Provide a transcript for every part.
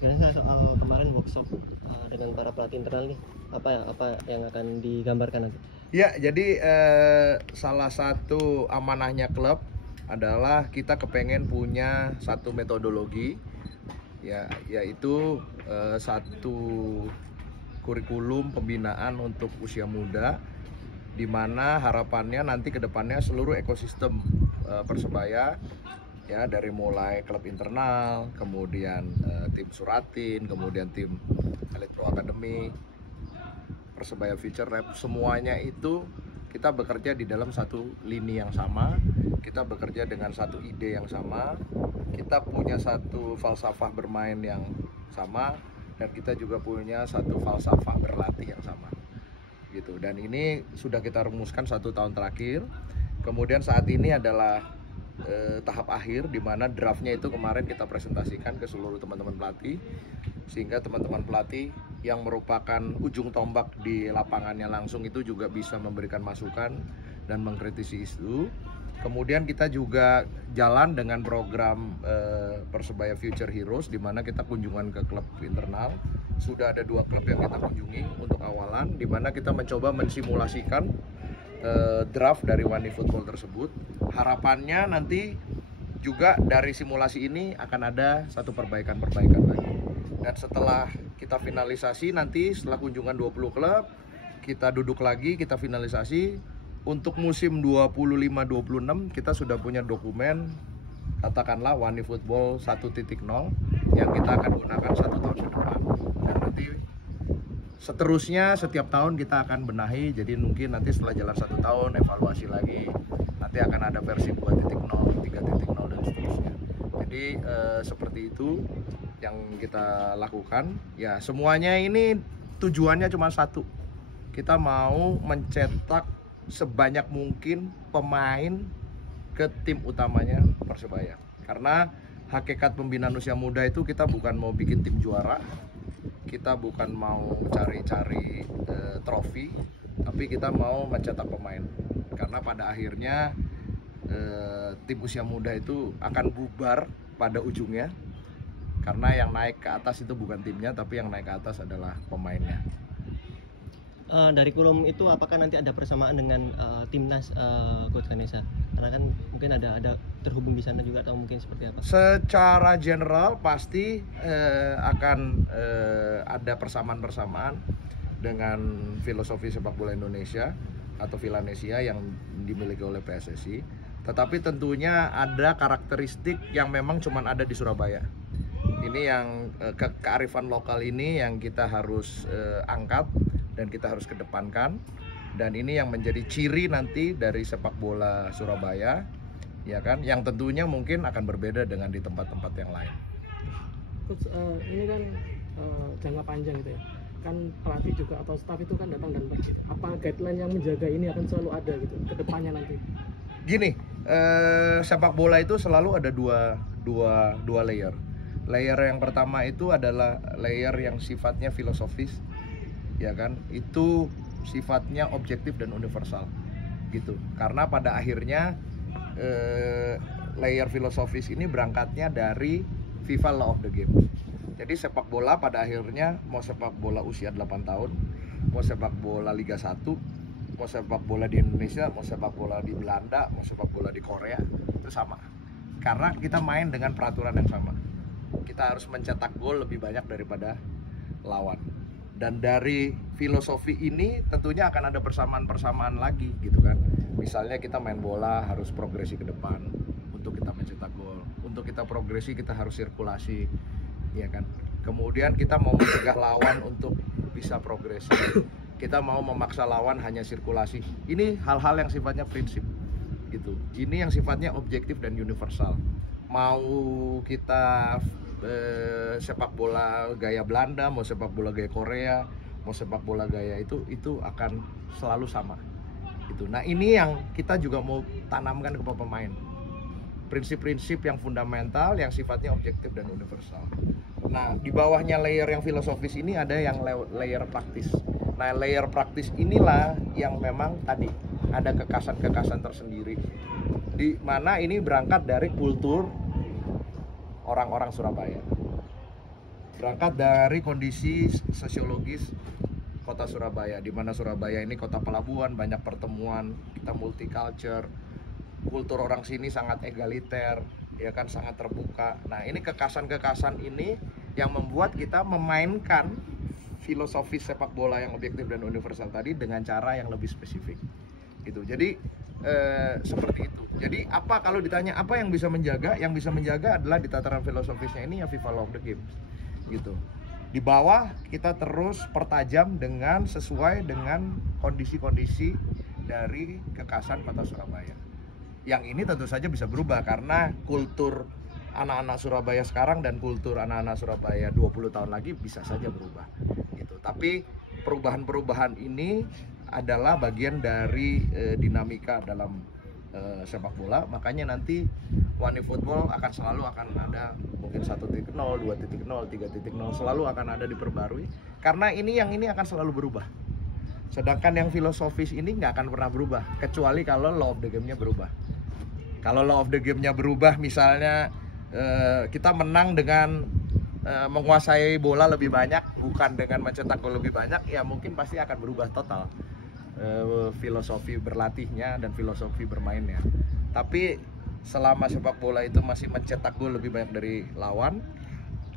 Saya soal kemarin workshop dengan para pelatih internal nih, apa yang akan digambarkan nanti? Ya, jadi salah satu amanahnya klub adalah kita kepengen punya satu metodologi, ya, yaitu satu kurikulum pembinaan untuk usia muda, di mana harapannya nanti ke depannya seluruh ekosistem Persebaya, ya, dari mulai klub internal, kemudian tim Suratin, kemudian tim Elite Pro Academy, Persebaya Future Lab, semuanya itu kita bekerja di dalam satu lini yang sama, kita bekerja dengan satu ide yang sama, kita punya satu falsafah bermain yang sama, dan kita juga punya satu falsafah berlatih yang sama gitu. Dan ini sudah kita rumuskan 1 tahun terakhir. Kemudian saat ini adalah tahap akhir, di mana draftnya itu kemarin kita presentasikan ke seluruh teman-teman pelatih, sehingga teman-teman pelatih yang merupakan ujung tombak di lapangannya langsung itu juga bisa memberikan masukan dan mengkritisi itu. Kemudian kita juga jalan dengan program Persebaya Future Heroes, di mana kita kunjungan ke klub internal. Sudah ada 2 klub yang kita kunjungi untuk awalan, di mana kita mencoba mensimulasikan draft dari Wani Football tersebut. Harapannya nanti juga dari simulasi ini akan ada satu perbaikan-perbaikan lagi. Dan setelah kita finalisasi nanti, setelah kunjungan 20 klub, kita duduk lagi, kita finalisasi. Untuk musim 25-26 kita sudah punya dokumen, katakanlah Wani Football 1.0, yang kita akan gunakan 1 tahun ke depan. Dan nanti seterusnya setiap tahun kita akan benahi, jadi mungkin nanti setelah jalan 1 tahun evaluasi lagi, nanti akan ada versi 2.0, 3.0 dan seterusnya. Jadi seperti itu yang kita lakukan. Ya, semuanya ini tujuannya cuma satu, kita mau mencetak sebanyak mungkin pemain ke tim utamanya Persebaya. Karena hakikat pembinaan usia muda itu kita bukan mau bikin tim juara, kita bukan mau cari-cari trofi, tapi kita mau mencetak pemain. Karena pada akhirnya tim usia muda itu akan bubar pada ujungnya, karena yang naik ke atas itu bukan timnya, tapi yang naik ke atas adalah pemainnya. Dari kurikulum itu apakah nanti ada persamaan dengan timnas Coach Ganesha? Karena kan mungkin ada terhubung di sana juga, atau mungkin seperti apa? Secara general pasti akan ada persamaan-persamaan dengan filosofi sepak bola Indonesia atau Vilanesia yang dimiliki oleh PSSI. Tetapi tentunya ada karakteristik yang memang cuma ada di Surabaya. Ini yang kearifan lokal ini yang kita harus angkat dan kita harus kedepankan, dan ini yang menjadi ciri nanti dari sepak bola Surabaya, ya kan, yang tentunya mungkin akan berbeda dengan di tempat-tempat yang lain. Coach, ini kan jangka panjang gitu ya, kan pelatih juga atau staff itu kan datang dan pergi. Apa guideline yang menjaga ini akan selalu ada gitu ke depannya nanti? Gini, sepak bola itu selalu ada dua layer. Layer yang pertama itu adalah layer yang sifatnya filosofis, ya kan, itu sifatnya objektif dan universal gitu. Karena pada akhirnya layer filosofis ini berangkatnya dari FIFA Law of the Game. Jadi sepak bola pada akhirnya, mau sepak bola usia 8 tahun, mau sepak bola Liga 1, mau sepak bola di Indonesia, mau sepak bola di Belanda, mau sepak bola di Korea, itu sama. Karena kita main dengan peraturan yang sama. Kita harus mencetak gol lebih banyak daripada lawan. Dan dari filosofi ini tentunya akan ada persamaan-persamaan lagi gitu kan. Misalnya kita main bola harus progresi ke depan untuk kita mencetak gol. Untuk kita progresi kita harus sirkulasi, ya kan. Kemudian kita mau mencegah lawan untuk bisa progresi. Kita mau memaksa lawan hanya sirkulasi. Ini hal-hal yang sifatnya prinsip gitu. Ini yang sifatnya objektif dan universal. Mau kita sepak bola gaya Belanda, mau sepak bola gaya Korea, mau sepak bola gaya itu akan selalu sama gitu. Nah, ini yang kita juga mau tanamkan kepada pemain, prinsip-prinsip yang fundamental yang sifatnya objektif dan universal. Nah, di bawahnya layer yang filosofis ini ada yang layer praktis. Nah, layer praktis inilah yang memang tadi ada kekasan-kekasan tersendiri, di mana ini berangkat dari kultur orang-orang Surabaya. Berangkat dari kondisi sosiologis kota Surabaya, di mana Surabaya ini kota pelabuhan, banyak pertemuan, kita multicultural, kultur orang sini sangat egaliter, ya kan, sangat terbuka. Nah, ini kekasan-kekasan ini yang membuat kita memainkan filosofis sepak bola yang objektif dan universal tadi dengan cara yang lebih spesifik. Gitu. Jadi seperti itu. Jadi apa kalau ditanya apa yang bisa menjaga? Yang bisa menjaga adalah di tataran filosofisnya ini ya FIFA Law of the Game. Gitu. Di bawah kita terus pertajam dengan sesuai dengan kondisi-kondisi dari kekasan kota Surabaya. Yang ini tentu saja bisa berubah karena kultur anak-anak Surabaya sekarang dan kultur anak-anak Surabaya 20 tahun lagi bisa saja berubah. Gitu. Tapi perubahan-perubahan ini adalah bagian dari dinamika dalam sepak bola. Makanya nanti OneFootball selalu akan ada mungkin 1.0, 2.0, 3.0, selalu akan ada diperbarui. Karena yang ini akan selalu berubah. Sedangkan yang filosofis ini nggak akan pernah berubah, kecuali kalau law of the game-nya berubah. Kalau law of the game-nya berubah, misalnya kita menang dengan menguasai bola lebih banyak, bukan dengan mencetak gol lebih banyak, ya mungkin pasti akan berubah total filosofi berlatihnya dan filosofi bermainnya. Tapi selama sepak bola itu masih mencetak gol lebih banyak dari lawan,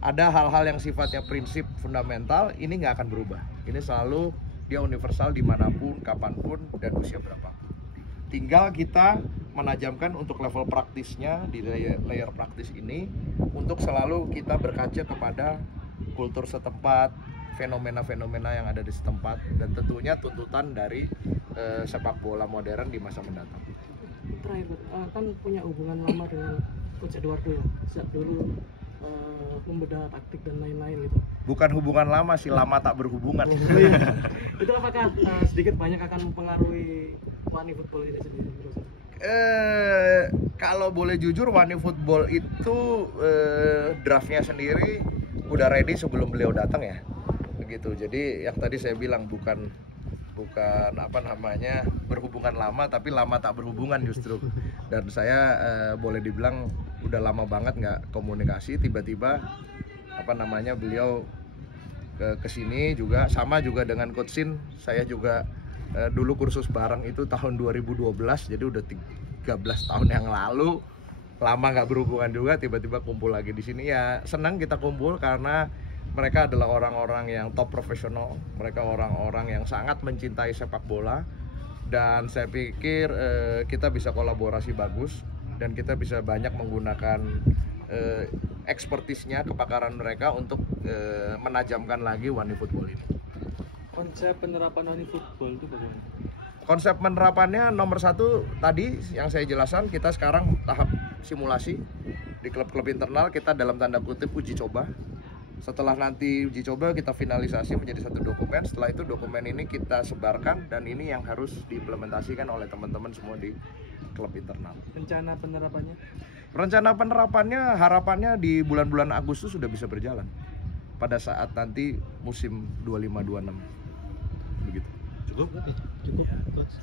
ada hal-hal yang sifatnya prinsip fundamental, ini nggak akan berubah. Ini selalu dia universal dimanapun, kapanpun, dan usia berapapun. Tinggal kita menajamkan untuk level praktisnya di layer praktis ini, untuk selalu kita berkaca kepada kultur setempat, fenomena-fenomena yang ada di setempat, dan tentunya tuntutan dari sepak bola modern di masa mendatang. Terakhir, kan punya hubungan lama dengan Coach Eduardo ya, sejak dulu membedah taktik dan lain-lain gitu. Bukan hubungan lama sih, lama tak berhubungan. Itu apakah sedikit banyak akan mempengaruhi OneFootball ini sendiri? Kalau boleh jujur, OneFootball itu draftnya sendiri udah ready sebelum beliau datang ya, begitu. Jadi yang tadi saya bilang bukan apa namanya berhubungan lama, tapi lama tak berhubungan justru. Dan saya boleh dibilang udah lama banget nggak komunikasi, tiba-tiba apa namanya beliau ke sini juga, sama juga dengan Coach Sin. Saya juga dulu kursus bareng itu tahun 2012, jadi udah 13 tahun yang lalu, lama nggak berhubungan juga, tiba-tiba kumpul lagi di sini. Ya senang kita kumpul karena mereka adalah orang-orang yang top profesional, mereka orang-orang yang sangat mencintai sepak bola, dan saya pikir kita bisa kolaborasi bagus dan kita bisa banyak menggunakan ekspertisnya, kepakaran mereka untuk menajamkan lagi OneFootball ini. Konsep penerapan OneFootball itu bagaimana? Konsep penerapannya nomor satu tadi yang saya jelaskan, kita sekarang tahap simulasi di klub-klub internal, kita dalam tanda kutip uji coba. Setelah nanti uji coba kita finalisasi menjadi satu dokumen. Setelah itu dokumen ini kita sebarkan, dan ini yang harus diimplementasikan oleh teman-teman semua di klub internal. Rencana penerapannya? Rencana penerapannya harapannya di bulan-bulan Agustus sudah bisa berjalan pada saat nanti musim 25-26 begitu. Cukup, Coach.